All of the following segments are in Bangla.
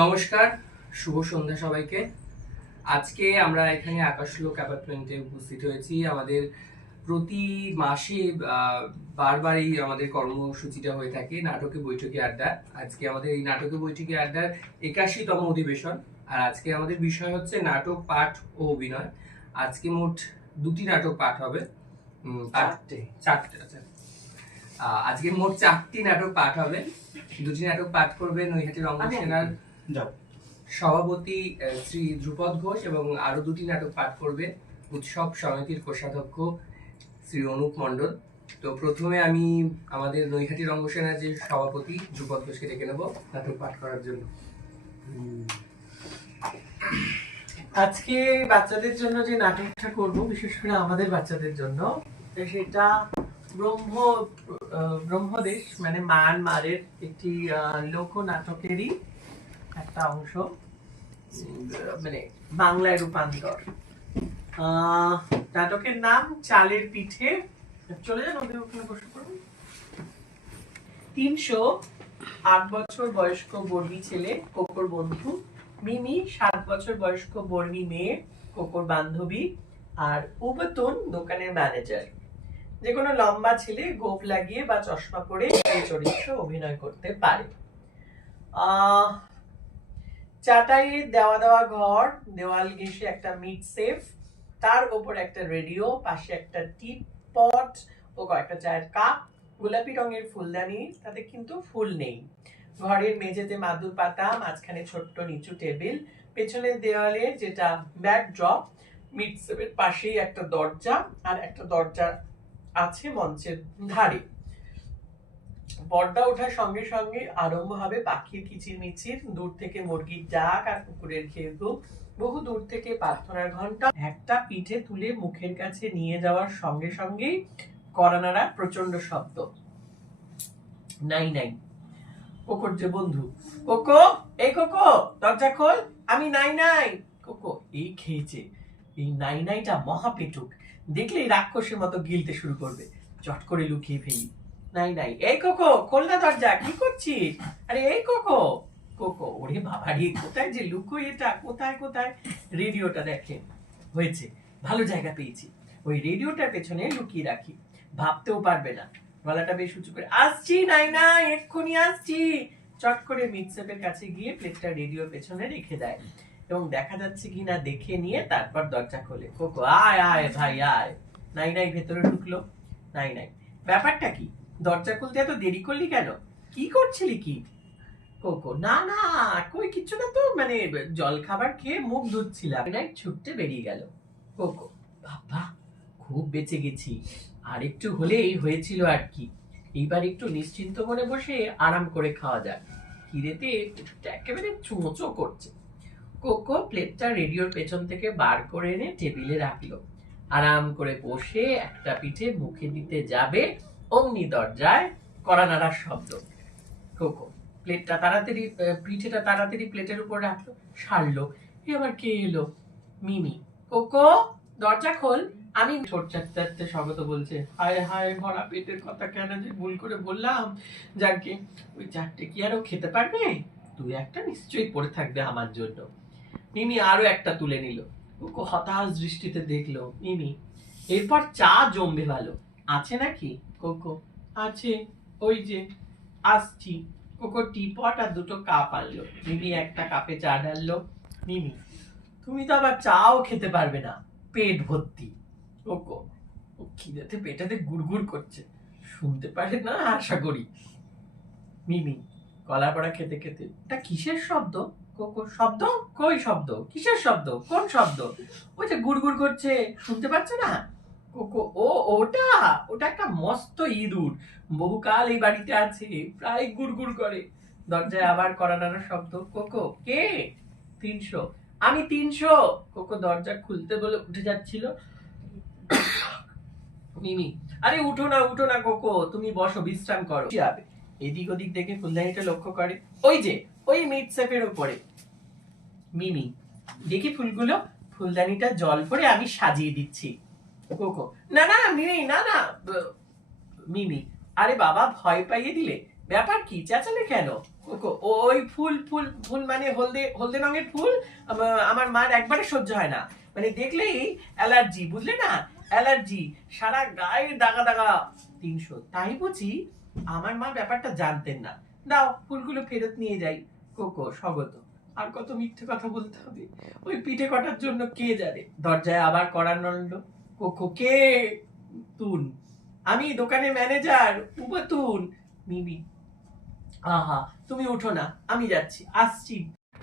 নমস্কার, শুভ সন্ধ্যা সবাইকে। আজকে আমরা এখানে আকাশলোক অ্যাপার্টমেন্টে উপস্থিত হয়েছি। আমাদের প্রতি মাসে বারবারই আমাদের কর্মসূচিটা হয়ে থাকে নাটকে বৈঠকে আড্ডা। আজকে আমাদের এই নাটকে বৈঠকে আড্ডার 81তম অধিবেশন। আর আজকে আমাদের বিষয় হচ্ছে নাটক পাঠ ও অভিনয়। আজকে মোট 2টি নাটক পাঠ হবে। চারটে আজকে মোট 4টি নাটক পাঠ হবে। 2টি নাটক পাঠ করবে নৈহাটি রঙ্গসেনার সভাপতি শ্রী ধ্রুপদ ঘোষ এবং আরো 2টি নাটক পাঠ করবে উৎসব সমিতির কোষাধ্যক্ষ শ্রী অনুপ মণ্ডল। তো প্রথমে আমি আমাদের নৈহাটি রঙ্গসেনার যে সভাপতি ধ্রুপদ ঘোষকে ডেকে নেব নাটক পাঠ করার জন্য। আজকে বাচ্চাদের জন্য যে নাটকটা করব, বিশেষ করে আমাদের বাচ্চাদের জন্য, সেটা ব্রহ্মদেশ মানে মায়ানমারের একটি লোক নাটকেরই একটা অংশ, মানে বাংলায় রূপান্তর। নাটকের নাম চালের পিঠে। চলে যান ওদের ওখানে বসে পড়ুন। 308 বছর বয়স্ক বর্মী ছেলে কোকোর বন্ধু, মিমি 7 বছর বয়স্ক বর্মী মেয়ে কোকোর বান্ধবী, আর উবতন দোকানের ম্যানেজার। যে কোনো লম্বা ছেলে গোঁফ লাগিয়ে বা চশমা পরে এই চরিত্রে অভিনয় করতে পারে। চাটাইয়ের দেওয়া ঘর, দেওয়াল ঘেঁষে একটা মিট সেফ, তার ওপর একটা রেডিও, পাশে একটা টি পট ও কয়েকটা চায়ের কাপ, গোলাপি রঙের ফুলদানি, তাতে কিন্তু ফুল নেই। ঘরের মেঝেতে মাদুর পাতা, মাঝখানে ছোট্ট নিচু টেবিল, পেছনের দেওয়ালে যেটা ব্যাকড্রপ, মিট সেফের পাশেই একটা দরজা, আর একটা দরজা আছে মঞ্চের ধারে। পর্দা ওঠার সঙ্গে সঙ্গে আরম্ভ হবে পাখির কিচিরমিচির, দূর থেকে মুরগির ডাক আর কুকুরের ঘেউ, বহু দূর থেকে প্রার্থনার ঘন্টা। একটা পিঠে তুলে মুখের কাছে নিয়ে যাওয়ার সঙ্গে সঙ্গেই করানারা প্রচন্ড শব্দ। নাই নাই কোকোর যে বন্ধু, কোকো, এই কোকো দরজা খোল, আমি নাই নাই। কোকো এই খেয়েছে, এই নাই নাইটা মহাপেটুক, দেখলেই রাক্ষসের মতো গিলতে শুরু করবে, চট করে লুকিয়ে ফেলি। নাই নাই, এই কোকো খোল না দরজা, কি করছিস? আরে এই কোকো, কোকো, ওরে বাবা রে, কোথায় যে লুকোই এটা, কোথায় কোথায়? রেডিওটা দেখে, হয়েছে, ভালো জায়গা পেয়েছি, ওই রেডিওটার পেছনে লুকিয়ে রাখি, ভাবতেও পারবে না। গলাটা বেশ উঁচু করে, আসছি নাই নাই, এক্ষুনি আসছি। চট করে মিটসেপের কাছে গিয়ে প্লেটটা রেডিওর পেছনে রেখে দেয় এবং দেখা যাচ্ছে কিনা দেখে নিয়ে তারপর দরজা খোলে। কোকো, আয় আয় ভাই আয়। নাই নাই ভেতরে ঢুকলো। নাই নাই, ব্যাপারটা কি? দরজা খুলতে এত দেরি করলি কেন? কি করছিলি কি? কোকো, না না কই কিচ্ছু না তো, মানে জল খাবার খেয়ে মুখ ধুচ্ছিলাম। নাই ছুটতে বেরিয়ে গেল। কোকো, বাবা খুব বেঁচে গেছি, আর একটু হলেই হয়েছিল আর কি, এইবার একটু নিশ্চিন্ত মনে বসে আরাম করে খাওয়া যায়, খিদেতে একেবারে চুঁচো করছে। কোকো প্লেটটা রেডিওর পেছন থেকে বার করে এনে টেবিলে রাখলো। আরাম করে বসে একটা পিঠে মুখে দিতে যাবে, অমনি দরজায় কড়া নাড়ার শব্দ। কোকো পিঠেটা তাড়াতাড়ি প্লেটের উপর রাখলো, সারলো। এবার কে এলো? মিমি। কোকো দরজা খোল, আমি। ঠোঁট চাটতে চাটতে স্বাগত বলছে। হায় হায়, ভরা পেটের কথা কেন যে ভুল করে বললাম। যাকে ওই চারটে কি আরো খেতে পারবে? তুই একটা নিশ্চয়ই পড়ে থাকবে আমার জন্য। মিমি আরো একটা তুলে নিল। কোকো হতাশ দৃষ্টিতে দেখলো। মিমি, এরপর চা জমবে ভালো, আছে নাকি? কোকো, আছে, ওই যে আসছি। কোকো টিপট আর দুটো কাপ আনলো। মিমি একটা কাপে চা ঢাললো। মিমি, তুমি তো আবার চাও খেতে পারবে না, পেট ভর্তি। কোকো, খিদেতে পেটাতে গুড়গুড় করছে, শুনতে পারে না আশা করি। মিমি কলা পড়া খেতে খেতে, এটা কিসের শব্দ? কোকো, শব্দ? কই শব্দ? কিসের শব্দ? কোন শব্দ? ওই যে গুড়গুড় করছে, শুনতে পাচ্ছ না? কোকো, ওটা ওটা একটা মস্ত ইঁদুর, বহুকাল এই বাড়িতে আছে, প্রায় গুড়গুড় করে। দরজায় আবার কড়া নাড়ার শব্দ। কোকো, কে? 300। আমি 300। কোকো দরজা খুলতে বলে উঠে যাচ্ছিল। মিমি, আরে উঠো না কোকো, তুমি বসো, বিশ্রাম করো। এদিক ওদিক দেখে ফুলদানিটা লক্ষ্য করে, ওই যে ওই মিট সেফের উপরে। মিমি, দেখি ফুলগুলো, ফুলদানিটা জল ভরে আমি সাজিয়ে দিচ্ছি। কোকো, না না মিমি, না না। মিমি, আরে বাবা ভয় পাইয়ে দিলে, ব্যাপার কি, চেঁচালে কেন? ওই ফুল ফুল ফুল মানে হলদে হলদে রঙের ফুল আমার মার একবারে সহ্য হয় না, মানে দেখলেই অ্যালার্জি, বুঝলে না? অ্যালার্জি, সারা গায়ে দাগা দাগা 300। তাই বুঝি আমার মা ব্যাপারটা জানতেন না। দাও ফুলগুলো ফেরত নিয়ে যাই। কোকো স্বগত। আর কত মিথ্যে কথা বলতে হবে ওই পিঠে কটার জন্য, কে জানে। দরজায় আবার কড়া নড়ল। কোকো, কে? তুন। আমি দোকানের ম্যানেজার, উপতুন। মিমি, আহা তুমি উঠো না, আমি যাচ্ছি, আসছি।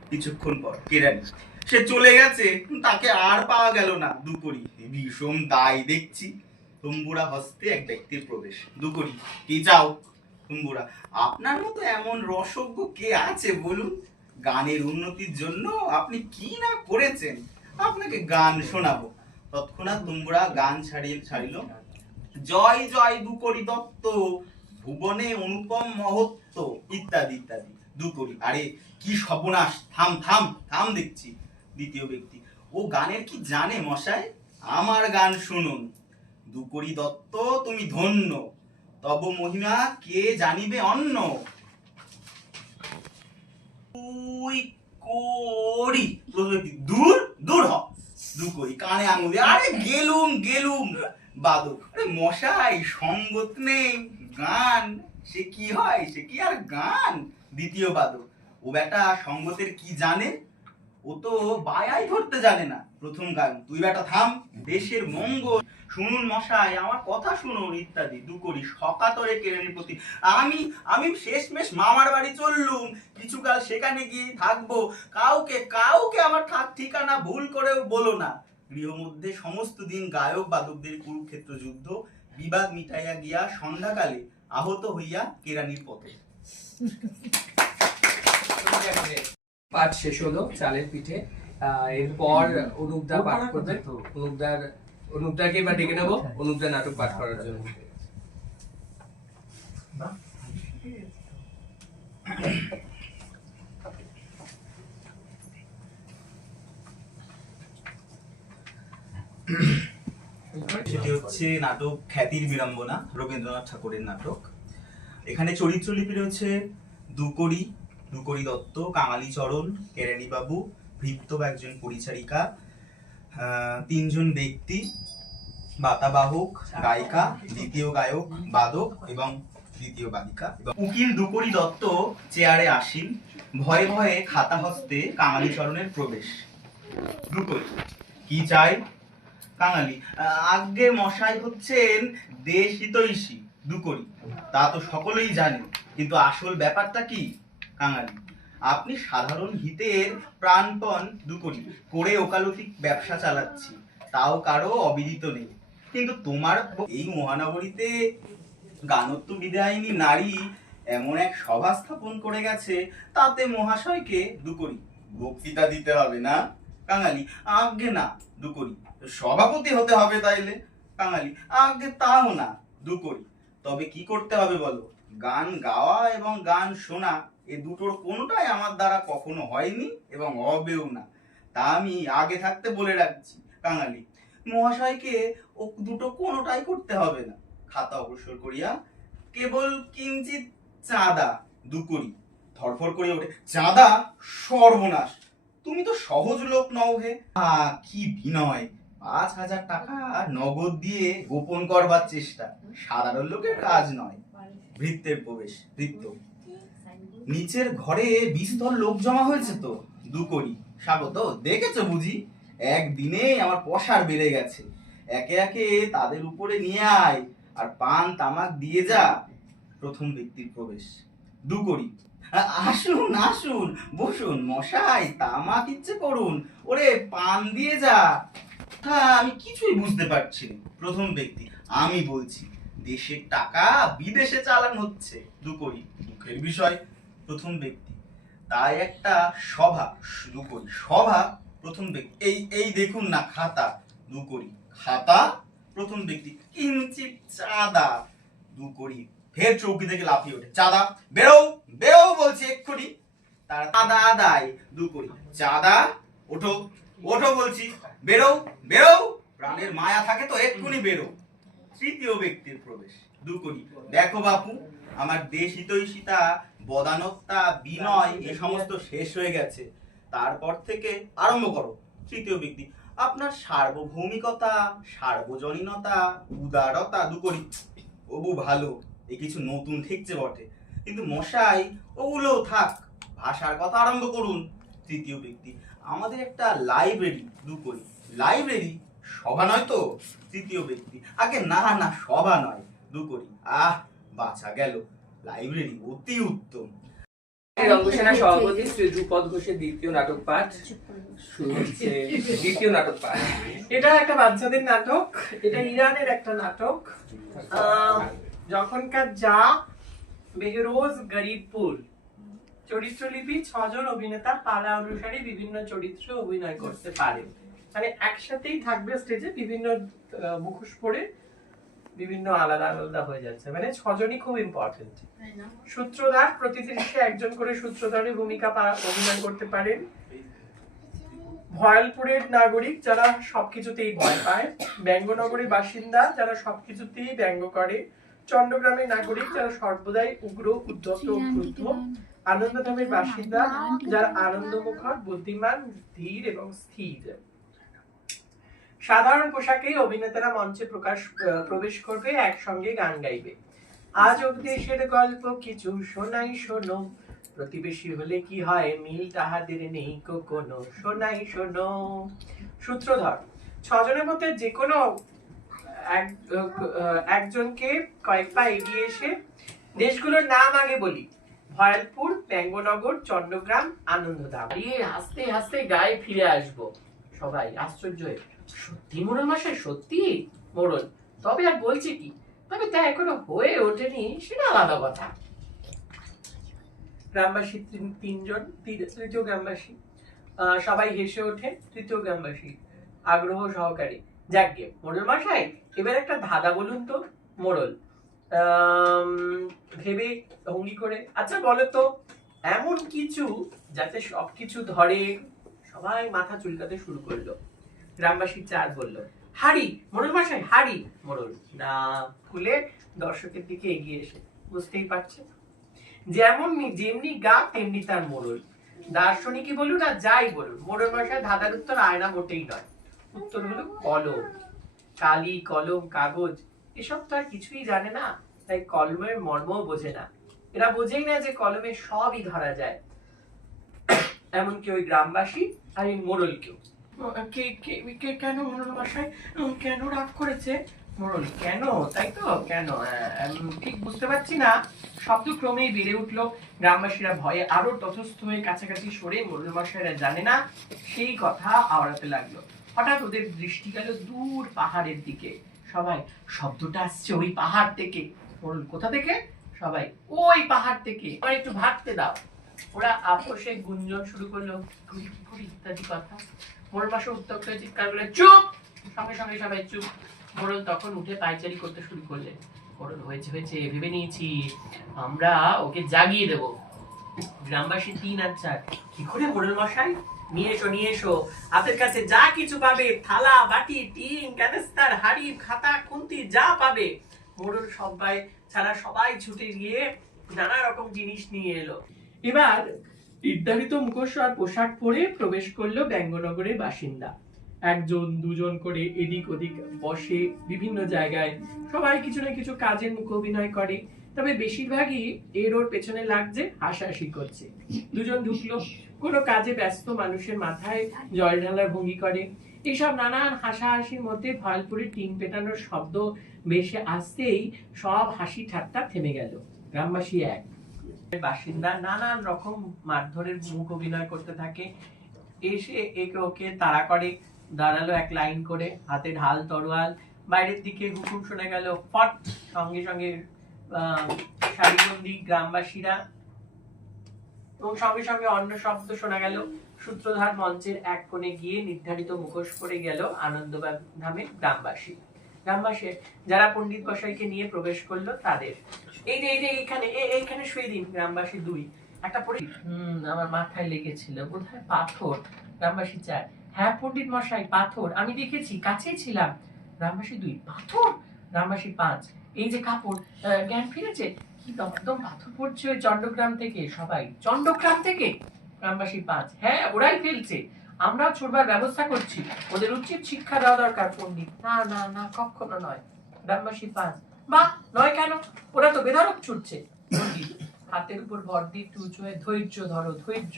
কিছুক্ষণ পর কেরানি, সে চলে গেছে, তাকে আর পাওয়া গেল না। দুপুরি ভীষণ দায় দেখছি। তুম্বুরা হস্তে এক ব্যক্তির প্রবেশ। দুপুরি, কি চাও? তুম্বুরা, আপনার মতো এমন রসজ্ঞ কে আছে বলুন? গানের উন্নতির জন্য আপনি কি না করেছেন, আপনাকে গান শোনাবো। তৎক্ষণাৎ তুম্বুরা গান ছাড়িল। জয় জয় দুকরি দত্ত, ভুবনে অনুপম মহত্ব, ইত্যাদি ইত্যাদি। দুকরি, আরে কি সর্বনাশ, থাম থাম থাম দেখছি। দ্বিতীয় ব্যক্তি, ও গানের কি জানে মশাই? আমার গান শুনুন। দুকরি দত্ত, তুমি ধন্য, তব মহিমা কে জানিবে অন্য। তুই করি দূর দূর হ। দুকরি কানে আঙুল দিয়ে, আরে গেলুম গেলুম। বাদক, আরে মশাই সঙ্গত নেই, গান সে কি হয়, সে কি আর গান। দ্বিতীয় বাদক, ও বেটা সঙ্গতের কি জানে, ও তো বায়াই ধরতে জানে না। প্রথম গান, তুই বেটা থাম, দেশের মঙ্গল শুনুন মশাই, আমার কথা শুনুন, ইত্যাদি। দুকরি সকাতরে কেরানির প্রতি, আমি আমি শেষমেশ মামার বাড়ি চললুম, কিছুকাল সেখানে গিয়ে থাকবো, কাউকে কাউকে আমার ঠিকানা ভুল করেও বলো না। গৃহমধ্যে সমস্ত দিন গায়ক বাদকদের কুরুক্ষেত্র যুদ্ধ, বিবাদ মিটাইয়া গিয়া সন্ধ্যাকালে আহত হইয়া কেরানির পথে। পাঠ শেষ হলো চালের পিঠে। এরপর অনুপদা পাঠ করবে। অনুপদাকে এবার ডেকে নেবো অনুপদা নাটক পাঠ করার জন্য। সেটি হচ্ছে নাটক খ্যাতির বিড়ম্বনা, রবীন্দ্রনাথ ঠাকুরের নাটক। এখানে চরিত্রলিপি রয়েছে দুকরি, দুকরি দত্ত, কাঙালি চরণ, কেরানি বাবু, ভৃত্য বা একজন পরিচারিকা, তিনজন ব্যক্তি, বাতাবাহক, গায়িকা, দ্বিতীয় গায়ক, বাদক এবং দ্বিতীয় বাদিকা। উকিল দুকরি দত্ত চেয়ারে আসীন, ভয়ে ভয়ে খাতা হস্তে কাঙালি চরণের প্রবেশ। দুকরি, কি চাই? কাঙালি, আজ্ঞে মশাই হচ্ছেন দেশ হিতৈষী। দুকরি, তা তো সকলেই জানে, কিন্তু আসল ব্যাপারটা কি? কাঙালি, আপনি সাধারণ হিতের প্রাণপণ। দুকরি, করে ওকালতি ব্যবসা চালাচ্ছি, তাও কারো অবিদিত নেই, কিন্তু তোমার এই মহানগরীতে গানত্ব বিদায়িনী নারী এমন এক সভা স্থাপন করে গেছে, তাতে মহাশয়কে। দুকরি, বক্তৃতা দিতে হবে না? কাঙালি, আজ্ঞে না। দুকরি, সভাপতি হতে হবে তাইলে? কাঙালি, আজ্ঞে তাও না। দুকরি, তবে কি করতে হবে বলো? গান গাওয়া এবং গান শোনা, এ দুটোর কোনোটাই আমার দ্বারা কখনো হয়নি এবং হবেও না, তা আমি আগে থাকতে বলে রাখছি। কাঙালি, মহাশয়কে ও দুটো কোনোটাই করতে হবে না। খাতা অগ্রসর করিয়া, কেবল কিঞ্চিত চাঁদা। দুকরি ধরফর করে ওঠে, চাঁদা? সর্বনাশ, তুমি তো সহজ লোক নও হে। কি বিনয়, 5,000 টাকা নগদ দিয়ে গোপন করবার চেষ্টা, সাধারণ লোকের কাজ নয়। ভৃত্যের প্রবেশ। ভৃত্য, নিচের ঘরে বিস্তর লোক জমা হয়েছে তো। দুকরি, স্বাগত, দেখেছো বুঝি, একদিনে আমার পসার বেড়ে গেছে, একে একে তাদের উপরে নিয়ে আয় আর পান তামাক দিয়ে যা। প্রথম ব্যক্তির প্রবেশ। দুকরি, আসুন আসুন, বসুন মশাই, তামাক ইচ্ছে করুন, ওরে পান দিয়ে যা। হ্যাঁ, আমি কিছুই বুঝতে পারছি না। প্রথম ব্যক্তি, আমি বলছি, দেশের টাকা বিদেশে চালানো হচ্ছে। দুকরি, দুঃখের বিষয়। প্রথম ব্যক্তি, তাই একটা সভা। দুকরি, সভা? প্রথম ব্যক্তি, এই এই দেখুন না খাতা। দুকরি, খাতা? প্রথম ব্যক্তি, কিঞ্চিত চাঁদা। দুকরি ফের চৌকি থেকে লাফিয়ে ওঠে, চাঁদা? বেরো বেরো বলছি এক্ষুনি। তার চাঁদা আদায়। দুকরি, চাঁদা? ওঠো ওঠো বলছি, বেরো বেরো, প্রাণের মায়া থাকে তো এক্ষুনি বেরো। তৃতীয় ব্যক্তির প্রবেশ। দুকরি, দেখো বাপু, আমার দেশ হিতৈষিতা, বদানতা, বিনয় এ সমস্ত শেষ হয়ে গেছে। তারপর থেকে আরম্ভ করো। তৃতীয় ব্যক্তি, আপনার সার্বভৌমিকতা, সার্বজনীনতা, উদারতা দুকরি ওবু ভালো, এ কিছু নতুন ঠেকছে বটে, কিন্তু মশাই ওগুলোও থাক, ভাষার কথা আরম্ভ করুন। তৃতীয় ব্যক্তি, আমাদের একটা লাইব্রেরি দুকরি। লাইব্রেরি? সভা নয় তো? তৃতীয় ব্যক্তি, আগে না না, সভা নয় দুকরি। বাঁচা গেল, লাইব্রেরি অতি উত্তম। রঙ্গসেনা সভাপতি শ্রী ধ্রুপদ ঘোষের দ্বিতীয় নাটক পাঠ শুরু হচ্ছে। দ্বিতীয় নাটক পাঠ, এটা একটা বাচ্চাদের নাটক, এটা ইরানের একটা নাটক। যখনকার যা বেহরোজ গরিবপুর। চরিত্রলিপি 6 জন অভিনেতা পালা অনুসারে বিভিন্ন চরিত্রে অভিনয় করতে পারে, মানে একসাথেই থাকবে স্টেজে, বিভিন্ন মুখোশ পরে বিভিন্ন আলাদা আলাদা হয়ে যাচ্ছে, মানে 6 জনই খুব ইম্পর্টেন্ট। সূত্রধার, প্রতি দৃশ্যে একজন করে সূত্রধারের ভূমিকা অভিনয় করতে পারেন। ভয়ালপুরের নাগরিক, যারা সবকিছুতেই ভয় পায়। ব্যঙ্গনগরের বাসিন্দা, যারা সবকিছুতেই ব্যঙ্গ করে। চন্দ্রগ্রামের নাগরিক, যারা সর্বদাই উগ্র, উদ্ধত ও ক্রুদ্ধ। আনন্দধামের বাসিন্দা, যারা আনন্দমুখর, বুদ্ধিমান, ধীর এবং স্থির। সাধারণ পোশাকে অভিনেতারা মঞ্চে প্রবেশ করবে, একসঙ্গে গান গাইবে। আজ অবদেশের গল্প কিছু শোনাই শোনো, প্রতিবেশী হলে কি হয় মিল তাহাদের নেই কোনো, শোনাই শোনো। সূত্রধর, 6 জনের মধ্যে যে কোনো একজনকে কয়েক পা এগিয়ে এসে দেশগুলোর নাম আগে বলি। ভয়ালপুর, ব্যঙ্গনগর, চন্দ্রগ্রাম, আনন্দধাম। হাসতে হাসতে গায়ে ফিরে আসবো। সবাই আশ্চর্য হয়ে, সত্যি মোড়ল মশাই? সত্যি মোড়ল? তবে আর বলছি কি, তবে তা এখনো হয়ে ওঠেনি, সেটা আলাদা কথা। গ্রামবাসী 3 জন, তৃতীয় গ্রামবাসী। সবাই হেসে ওঠে। তৃতীয় গ্রামবাসী আগ্রহ সহকারে, যাকগে মোড়ল মশাই, এবার একটা ধাঁধা বলুন তো। মোড়ল ভেবে ভঙ্গি করে, আচ্ছা বলো তো, এমন কিছু যাতে সবকিছু ধরে। সবাই মাথা চুলকাতে শুরু করলো। গ্রামবাসী 4 বললো, হাড়ি মোড়ল মশাই, হাড়ি। মোড়ল না খুলে দর্শকের দিকে এগিয়ে এসে, বুঝতেই পারছে যেমনি গা তেমনি তার মোড়ল। দার্শনিকই বলুন আর যাই বলুন, মোড়ল মশাই ধাঁধার উত্তর আয়না মোটেই নয়। উত্তর হলো কলম। কালি, কলম, কাগজ এসব তো আর কিছুই জানে না, তাই কলমের মর্মও বোঝে না। এরা বোঝেই না যে কলমে সবই ধরা যায়, এমনকি ওই গ্রামবাসী আর এই মোড়লকেও। কেন মোড়ল মশাই, কেন রাগ করেছে? মোড়ল, কেন? তাই তো, কেন ঠিক বুঝতে পারছি না। শব্দ ক্রমেই বেড়ে উঠলো। গ্রামবাসীরা ভয়ে আরো তথস্থ হয়ে কাছাকাছি সরে মোড়ল মশাইরা জানে না সেই কথা আওড়াতে লাগলো। হঠাৎ ওদের দৃষ্টি গেল দূর পাহাড়ের দিকে। সবাই, শব্দটা আসছে ওই পাহাড় থেকে। মোড়ল, কোথা থেকে? সবাই, ওই পাহাড় থেকে, আমার একটু ভাবতে দাও। ওরা আপোষে গুঞ্জন শুরু করলো, আমি কি করি ইত্যাদি কথা। মোড়ল মশাই উত্তপ্ত হয়ে চিৎকার করলেন, চুপ! সঙ্গে সঙ্গে সবাই চুপ। মোড়ল তখন উঠে পায়চারি করতে শুরু করলেন। মোড়ল, হয়েছে ভেবে নিয়েছি, আমরা ওকে জাগিয়ে দেব। গ্রামবাসী 3 আর 4, কি করে মোড়ল মশাই? নিয়ে এসো, হাতের কাছে যা কিছু পাবে, থালা, বাটি, টিন, ক্যানেস্টার, হাড়ি, খাতা, খুন্তি, যা পাবে। মোড়ল সবাই ছাড়া সবাই ছুটে গিয়ে নানা রকম জিনিস নিয়ে এলো। এবার নির্ধারিত মুখোশ আর পোশাক পরে প্রবেশ করলো ব্যঙ্গনগরের বাসিন্দা। 1 জন 2 জন করে এদিক ওদিক বসে বিভিন্ন জায়গায়। সবাই কিছু না কিছু কাজের মুখ অভিনয় করে, তবে বেশিরভাগই এর ওর পেছনে লাগছে, হাসাহাসি করছে। 2 জন ঢুকলো, কোনো কাজে ব্যস্ত মানুষের মাথায় জল ঢালার ভঙ্গি করে। এইসব নানান হাসাহাসির মধ্যে ভয়ালপুরের টিন পেটানোর শব্দ ভেসে আসতেই সব হাসি ঠাট্টা থেমে গেল। গ্রামবাসী 1 বাসিন্দা নানান রকম মারধরের মুখ অভিনয় করতে থাকে। এসে একে ওকে তাড়া করে। দাঁড়ালো 1 লাইন করে, হাতে ঢাল তরোয়াল। বাইরের দিকে হুকুম শোনা গেল, ফট! সঙ্গে সঙ্গে সারিবন্দি গ্রামবাসীরা, এবং সঙ্গে সঙ্গে অন্য শব্দ শোনা গেল। সূত্রধার মঞ্চের 1 কোণে গিয়ে নির্ধারিত মুখোশ পরে গেল আনন্দধামের গ্রামবাসী। যারা পণ্ডিত গোসাইকে নিয়ে প্রবেশ করলো তাদের, এই যে এইখানে শুয়ে দিন। গ্রামবাসী 2, একটা পরে আমার মাথায় লেগেছিল, বোধহয় পাথর। গ্রামবাসী 4, হ্যাঁ পণ্ডিত মশাই, পাথর, আমি দেখেছি, কাছেই ছিলাম। গ্রামবাসী 2, পাথর? গ্রামবাসী 5, এই যে কাপড়, জ্ঞান ফিরেছে? কি দমদম পাথর পড়ছে ওই চন্দ্রগ্রাম থেকে, সবাই চন্দ্রগ্রাম থেকে গ্রামবাসী 5, হ্যাঁ ওরাই ফেলছে, আমরাও ছুড়বার ব্যবস্থা করছি, ওদের উচিত শিক্ষা দেওয়া দরকার। পণ্ডিত না না না, কখনো নয়। গ্রামবাসী 5, বা নয় কেন, ওরা তো বেধড়ক ছুটছে। পণ্ডিত হাতের উপর ভর দিয়ে একটু উঁচু হয়ে, ধৈর্য ধরো ধৈর্য।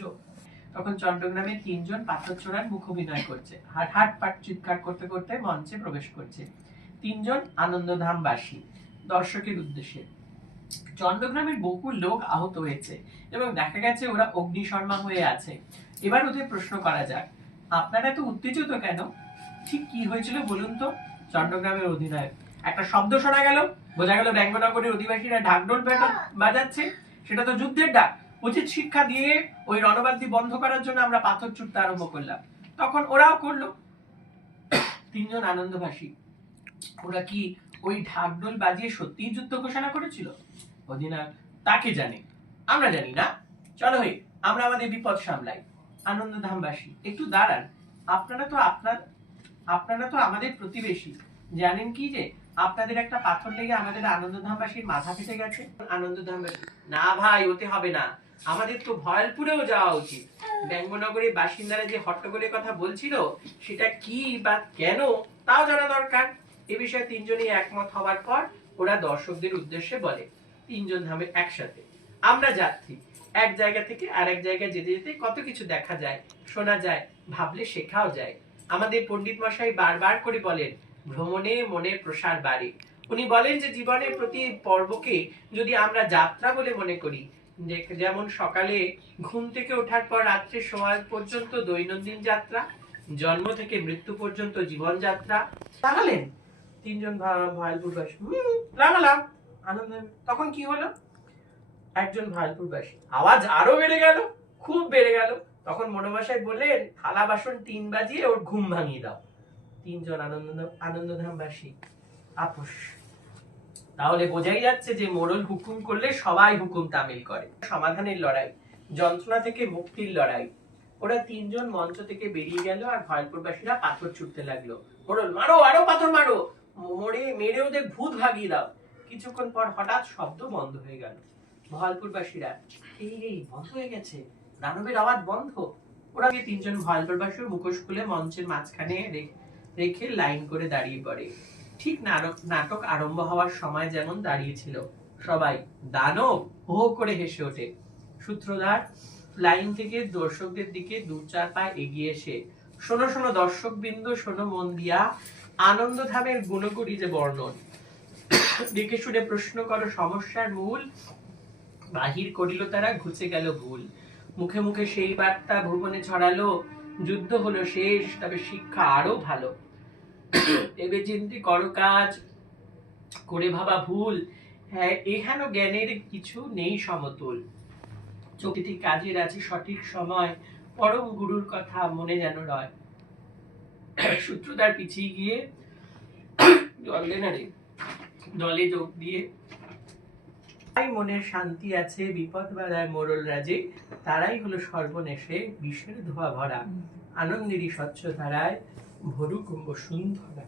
তখন চন্দ্রগ্রামে 3 জন পাথর ছোড়ার মুখ অভিনয় করছে, হাট হাট পাট চিৎকার করতে করতে মঞ্চে প্রবেশ করছে। 3 জন আনন্দধামবাসী দর্শকের উদ্দেশ্যে। চন্দ্রগ্রামের বহু লোক আহত হয়েছে এবং দেখা গেছে ওরা অগ্নিশর্মা হয়ে আছে। এবার ওদের প্রশ্ন করা যাক, আপনারা এত উত্তেজিত কেন? ঠিক কি হয়েছিল বলুন তো? চন্দ্রগ্রামের অধিনায়ক, একটা শব্দ শোনা গেল, বোঝা গেল ব্যঙ্গনগরের অধিবাসীরা ঢাকঢোল বাজাচ্ছে, সেটা তো যুদ্ধের ডাক। উচিত শিক্ষা দিয়ে ওই রণবাদ্যি বন্ধ করার জন্য আমরা পাথর ছুটতে আরম্ভ করলাম, তখন ওরাও করলো। 3 জন আনন্দভাসী, ওরা কি ওই ঢাকঢোল বাজিয়ে সত্যিই যুদ্ধ ঘোষণা করেছিল? অধিনায়ক, তাকে জানে, আমরা জানি না, চলো হে আমরা আমাদের বিপদ সামলাই। আনন্দধামবাসী, একটু দাঁড়ান, আপনারা তো আমাদের প্রতিবেশী, জানেন কি যে আপনাদের একটা পাথর লেগে আমাদের আনন্দধামবাসীর মাথা ফেটে গেছে? আনন্দধামবাসী, না ভাই, ওতে হবে না, আমাদের তো ভয়ালপুরেও যাওয়া উচিত। ব্যঙ্গনগরের বাসিন্দারা যে হট্টগোলের কথা বলছিল, সেটা কি বা কেন তাও জানা দরকার। এ বিষয়ে 3 জনই একমত হওয়ার পর ওরা দর্শকদের উদ্দেশ্যে বলে, 3 জন ধামে একসাথে, আমরা যাত্রী, এক জায়গা থেকে আরেক জায়গায় যেতে যেতে কত কিছু দেখা যায়, শোনা যায়, ভাবলে শেখাও যায়। আমাদের পণ্ডিত মশাই বারবার করে বলেন, ভ্রমণে মনের প্রসার বাড়ে। উনি বলেন যে জীবনের প্রতি পর্বকে যদি আমরা যাত্রা বলে মনে করি, যেমন সকালে ঘুম থেকে ওঠার পর রাত্রে শোয়া পর্যন্ত দৈনন্দিন যাত্রা, জন্ম থেকে মৃত্যু পর্যন্ত জীবন যাত্রা। লাগালেন 3 জন ভয়ালপুরবাসী, লাগালাম। আনন্দ, তখন কি হলো? একজন ভয়ালপুরবাসী, আওয়াজ আরো বেড়ে গেল, খুব বেড়ে গেল। তখন মনোমশাই বললেন, থালা বাসন 3 বাজিয়ে ওর ঘুম ভাঙিয়ে দাও। 3 জন আনন্দধামবাসী, আপোষ। তাহলে বোঝাই যাচ্ছে যে মোড়ল হুকুম করলে সবাই হুকুম তামিল করে। সমাধানের লড়াই, যন্ত্রণা থেকে মুক্তির লড়াই। ওরা 3 জন মঞ্চ থেকে বেরিয়ে গেল আর ভয়ালপুরবাসীরা পাথর ছুটতে লাগলো। মোড়ল, মারো, আরো পাথর মারো, মেরে ওদের ভূত ভাগিয়ে দাও। কিছুক্ষণ পর হঠাৎ শব্দ বন্ধ হয়ে গেল। ভয়ালপুরবাসীরা, এই বন্ধ হয়ে গেছে, দানবের আওয়াজ বন্ধ। ওরা 3 জন ভয়ালপুরবাসী মুখোশ খুলে মঞ্চের মাঝখানে রেখে লাইন করে দাঁড়িয়ে পড়ে। ঠিক নাটক আরম্ভ হওয়ার সময় যেমন দাঁড়িয়েছিল, সবাই দানব হো করে হেসে ওঠে। সূত্রধার লাইন থেকে দর্শকদের দিকে 2-4 পা এগিয়ে এসে, শোনো শোনো দর্শক বিন্দু, শোনো মন দিয়া, আনন্দধামের গুণকরি যে বর্ণন, দেখে শুনে প্রশ্ন করো সমস্যার মূল, বাহির করিল তারা, ঘুচে গেল ভুল। মুখে মুখে সেই বার্তা ভুবনে ছড়ালো, যুদ্ধ হলো শেষ, তবে শিক্ষা আরো ভালো। এবে চিন্তি করো কাজ, করে ভাবা ভুল, হ্যাঁ এহেন জ্ঞানের কিছু নেই সমতুল। প্রতিটি কাজের আছে সঠিক সময়, পরম গুরুর কথা মনে যেন রয়। সূত্রধার পিছিয়ে গিয়ে দলে যোগ দিয়ে, মনের শান্তি আছে বিপদ বাধায় মোড়ল রাজে, তারাই হলো সর্বনেশে বিষের ধোয়া ভরা, আনন্দেরই স্বচ্ছ ধারায় ভরুক বসুন্ধরা।